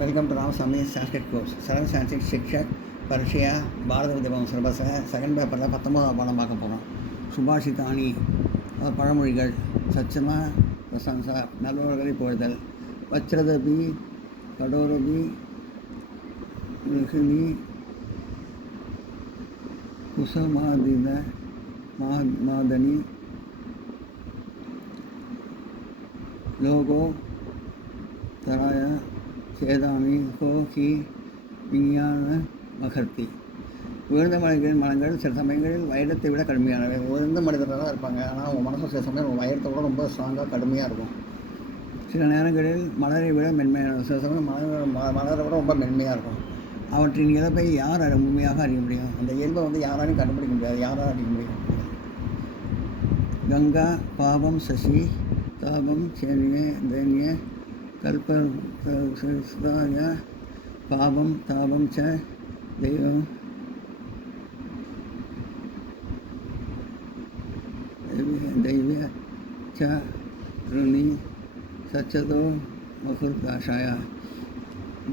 Welcome to Ramaswamy Sanskrit course 7th Sanskrit शिक्षक परीक्षा பாரத வித்யாபவன் சிலபஸில் செகண்ட் பேப்பரில் 19வது பாடம் பார்க்க போகிறோம். சுபாஷிதானி பழமொழிகள். சச்சமா பிரசம்சா நல்லவர்களை புகழ்தல். வச்ரதபி கடோரபி ரிஷினி குசமாதின மாதனி லோகோ தராய சேதாமி ஹோஹி விஞ்ஞான மகர்த்தி. உயர்ந்த மனங்கள் சில சமயங்களில் வைரத்தை விட கடுமையானவை. உயர்ந்த மனிதர்களாக இருப்பாங்க, ஆனால் அவங்க மனசு சில சமயம் வைரத்தை விட ரொம்ப ஸ்ட்ராங்காக கடுமையாக இருக்கும். சில நேரங்களில் மலரை விட மென்மையான, சில சமயம் மலரை விட ரொம்ப மென்மையாக இருக்கும். அவற்றின் இயல்பை யார் உண்மையாக அறிய முடியும்? அந்த இயல்பை யாராலையும் கண்டுபிடிக்க முடியாது, யாராலும் அறிய முடியும். கங்கா பாவம் சசி தாபம் சேனிய தைன்ய கல்பஸ்தாய பாவம் தாபம் ச தெய்வம் தெய்வ ச ருணி சச்சதோ மகுர்தாஷாய.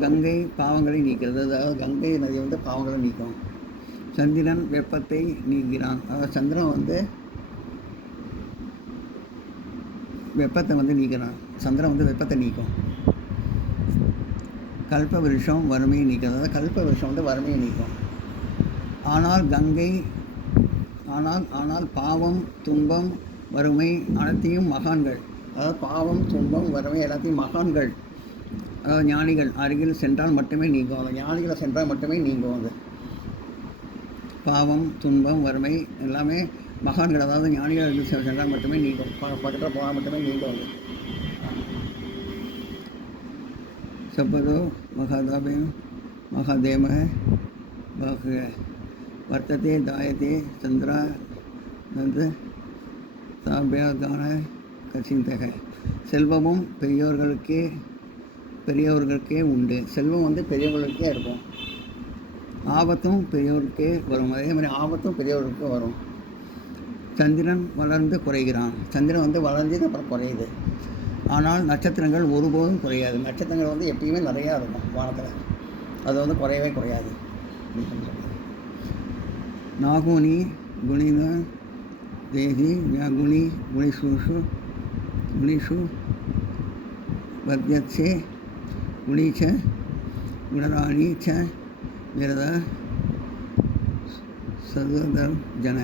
கங்கை பாவங்களை நீக்கிறது, அதாவது கங்கை நதி பாவங்களை நீக்கும். சந்திரன் வெப்பத்தை நீக்கிறான், அதாவது சந்திரன் வெப்பத்தை நீக்கிறான். சந்திரன் வெப்பத்தை நீக்கும். கல்ப விருஷம் வறுமையை நீக்கிறது, அதாவது கல்ப விருஷம் வறுமையை நீக்கும். ஆனால் பாவம் துன்பம் வறுமை அனைத்தையும் மகான்கள், அதாவது பாவம் துன்பம் வறுமை எல்லாத்தையும் மகான்கள், அதாவது ஞானிகள் அருகில் சென்றால் மட்டுமே நீங்கும். அந்த ஞானிகளை சென்றால் மட்டுமே நீங்கும். பாவம் துன்பம் வறுமை எல்லாமே மகான்கள், அதாவது ஞானிகள் சென்றால் மட்டுமே நீங்கும். பக்கத்தில் போனால் மட்டுமே நீங்கும். சப்பதோ மகாதாபயம் மகாதேம வர்த்ததே தாயத்தே சந்திரா தாபியாதான கசிந்தக. செல்வமும் பெரியவர்களுக்கே உண்டு. செல்வம் பெரியவர்களுக்கே இருக்கும். ஆபத்தும் பெரியவருக்கே வரும், அதே மாதிரி ஆபத்தும் பெரியவர்களுக்கு வரும். சந்திரன் வளர்ந்து குறைகிறான், சந்திரன் வளர்ந்து அப்புறம் குறையுது. ஆனால் நட்சத்திரங்கள் ஒருபோதும் குறையாது. நட்சத்திரங்கள் எப்பயுமே நிறையா இருக்கும் வானத்தில், அது குறையவே குறையாது. நாகுனி குணின தேகி குணி குணிஷு வத்யத்சே குணிச்ச குணராணி ச விரத சதுதர் ஜன.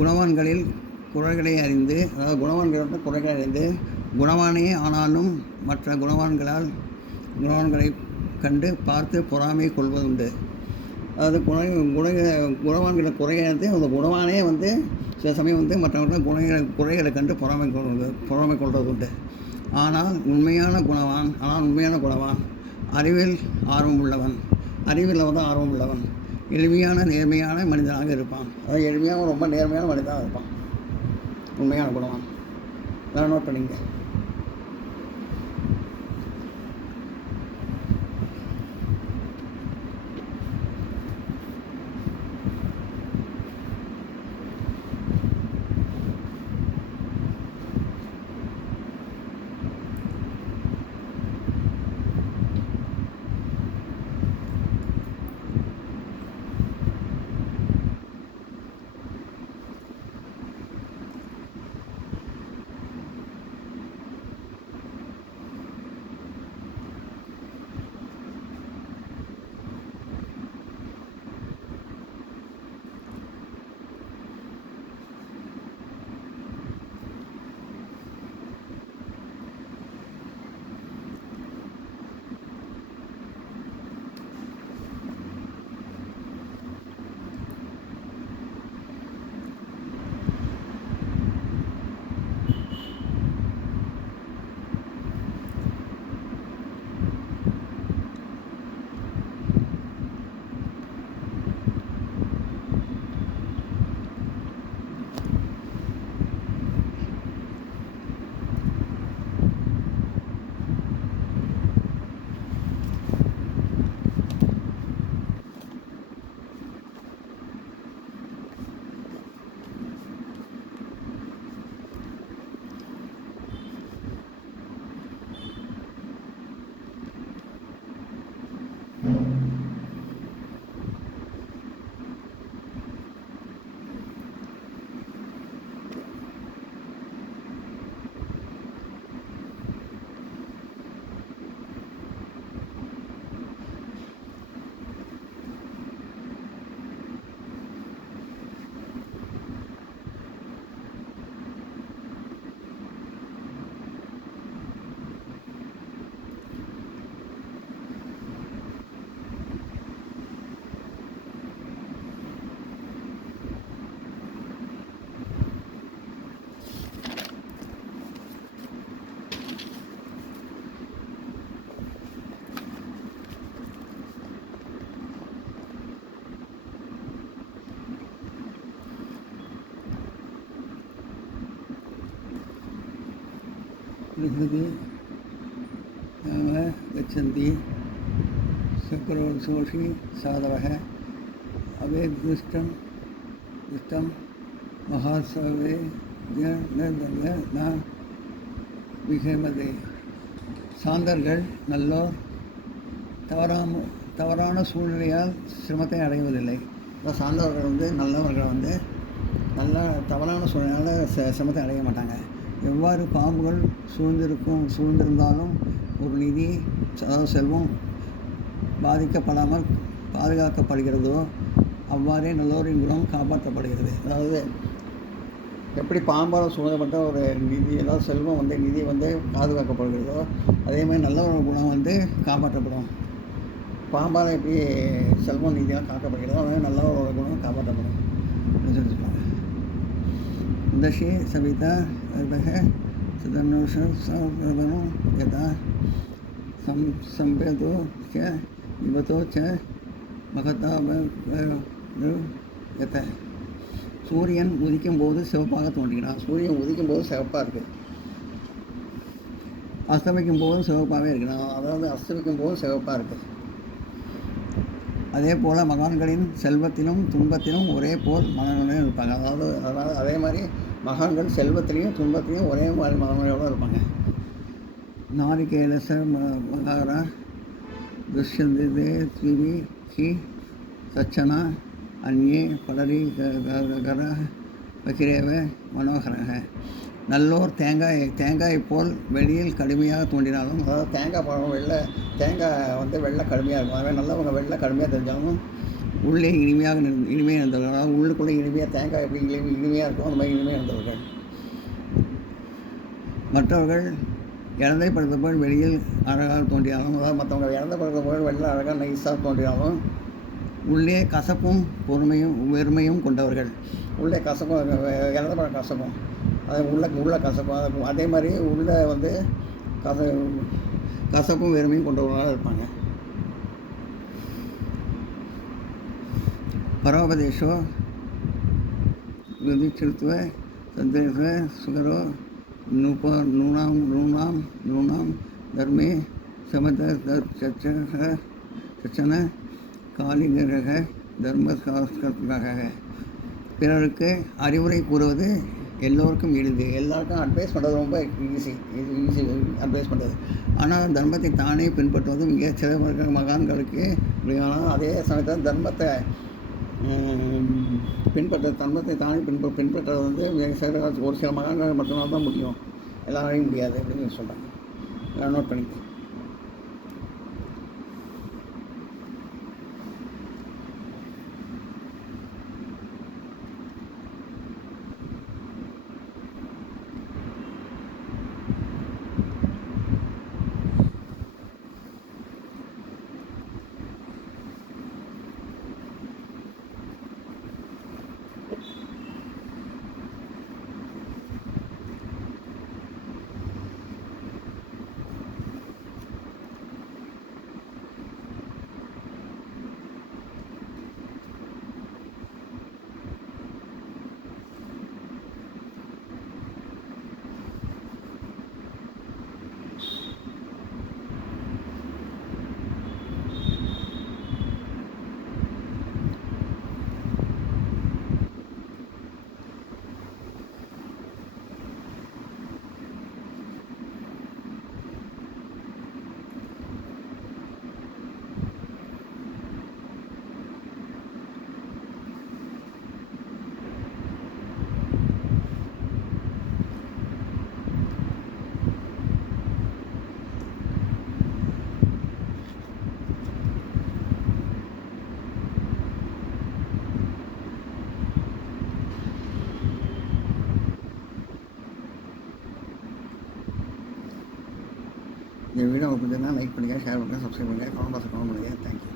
குணவான்களில் குறைகளை அறிந்து, அதாவது குணவான்களிடம் குறைகளை அறிந்து குணவானே ஆனாலும் மற்ற குணவான்களை கண்டு பார்த்து பொறாமை கொள்வதுண்டு. அதாவது குணவான்களை குறையாது அந்த குணவானே சில சமயம் மற்றவர்கள் குறைகளை கண்டு பொறாமை கொள்வது உண்டு. ஆனால் உண்மையான குணவான் அறிவில் ஆர்வம் உள்ளவன் எளிமையான நேர்மையான மனிதனாக இருப்பான். அதாவது எளிமையாக ரொம்ப நேர்மையான மனிதனாக இருப்பான் உண்மையான குணவான். வேறு நோட் பண்ணிங்க. प्रकृति गच्छन्ति शक्रोत्सोषि साधवः अवेदुष्टं दुष्टं महासवे न விகமதே. சாந்தர்கள் நல்லோர் தவறான சூழ்நிலையால் சிரமத்தை அடைவதில்லை. இப்போ சாந்தவர்கள் வந்து நல்லவர்கள் வந்து தவறான சூழ்நிலையால் சிரமத்தை அடைய மாட்டாங்க. எவ்வாறு பாம்புகள் சூழ்ந்திருந்தாலும் ஒரு நிதி, அதாவது செல்வம் பாதிக்கப்படாமல் பாதுகாக்கப்படுகிறதோ அவ்வாறே நல்லோரின் குணம் காப்பாற்றப்படுகிறது. அதாவது எப்படி பாம்பால் சூழப்பட்ட ஒரு நிதி, ஏதாவது செல்வம் வந்து நிதி வந்து பாதுகாக்கப்படுகிறதோ அதே மாதிரி நல்லவரோட குணம் வந்து காப்பாற்றப்படும். பாம்பால் எப்படி செல்வம் நிதியாக காக்கப்படுகிறதோ அதே நல்லவரோட குணம் காப்பாற்றப்படும் அப்படின்னு சொல்லுவாங்க. தஷி சவிதா சதனுஷம் யதா சம்பேதோ விபத்தோ மகதா யத. சூரியன் உதிக்கும் போது சிவப்பாக தோன்றுகிறான். சூரியன் உதிக்கும் போது சிவப்பாக இருக்குது, அஸ்தமிக்கும் போதும் சிவப்பாகவே இருக்கிறான். அதாவது அஸ்தமிக்கும் போதும் சிவப்பாக இருக்குது. அதே போல் மகான்களின் செல்வத்திலும் துன்பத்திலும் ஒரே போல் மனநிலையும் இருப்பாங்க. அதாவது அதே மாதிரி மகான்கள் செல்வத்திலையும் துன்பத்திலையும் ஒரே மாதிரி மனநிலையோடு இருப்பாங்க. நாரிகேலச மகாரா துஷ்யந்தே திவி ஹி சச்சனா அந்நே படரி கர பகிரேவ மனோகரக. நல்லோர் தேங்காய் போல் வெளியில் கடுமையாக தோன்றினாலும், அதாவது தேங்காய் பழம் தேங்காய் வந்து வெள்ளை கடுமையாக இருக்கும். அதே நல்லவங்க வெள்ளை கடுமையாக தெரிஞ்சாலும் உள்ளே இனிமையாக இருந்தவர்கள். அதாவது உள்ளுக்குள்ளே இனிமையாக தேங்காய் எப்படி இனிமையாக இருக்கும் அந்த மாதிரி இனிமையாக இருந்தவர்கள். மற்றவர்கள் இழந்தை படுத்த போல் வெளியில் அழகாக தோன்றினாலும், அதாவது மற்றவங்க இழந்தை படுத்த போல் வெள்ளை அழகாக நைஸாக தோன்றினாலும் உள்ளே கசப்பும் வெறுமையும் கொண்டவர்கள். உள்ளே கசப்பும் இழந்த பழம் கசப்பும், அது உள்ள கசப்பும், அதே மாதிரி உள்ளே வந்து கசப்பும் வெறுமையும் கொண்டவர்களாக இருப்பாங்க. பரோபதேசோ விதிச்சிருத்துவ சந்தேக சுகரோ நூனாம் தர்மே சச்சன காலிகரக தர்மசாஸ்திரக. பிறருக்கு அறிவுரை கூறுவது எல்லோருக்கும் எளிது. எல்லாருக்கும் அட்வைஸ் பண்ணுறது ரொம்ப ஈஸி அட்வைஸ் பண்ணுறது. ஆனால் தர்மத்தை தானே பின்பற்றுவது மிக சில மகான்களுக்கு முடியும். அதே சமயத்தில் தர்மத்தை தர்மத்தை தானே பின்பற்றுறது வந்து ஒரு சில மகான்கள் மட்டும்தான் தான் முடியும், எல்லாராலையும் முடியாது அப்படின்னு சொல்கிறாங்க. நோட் பண்ணிக்க. இந்த வீடியோ உங்களுக்கு பிடிச்சிருந்தா லைக் பண்ணுங்கள், ஷேர் பண்ணுங்கள், சப்ஸ்கிரைப் பண்ணுங்கள், கமெண்ட் பாக்ஸில் கமெண்ட் பண்ணுங்கள். தேங்க்யூ.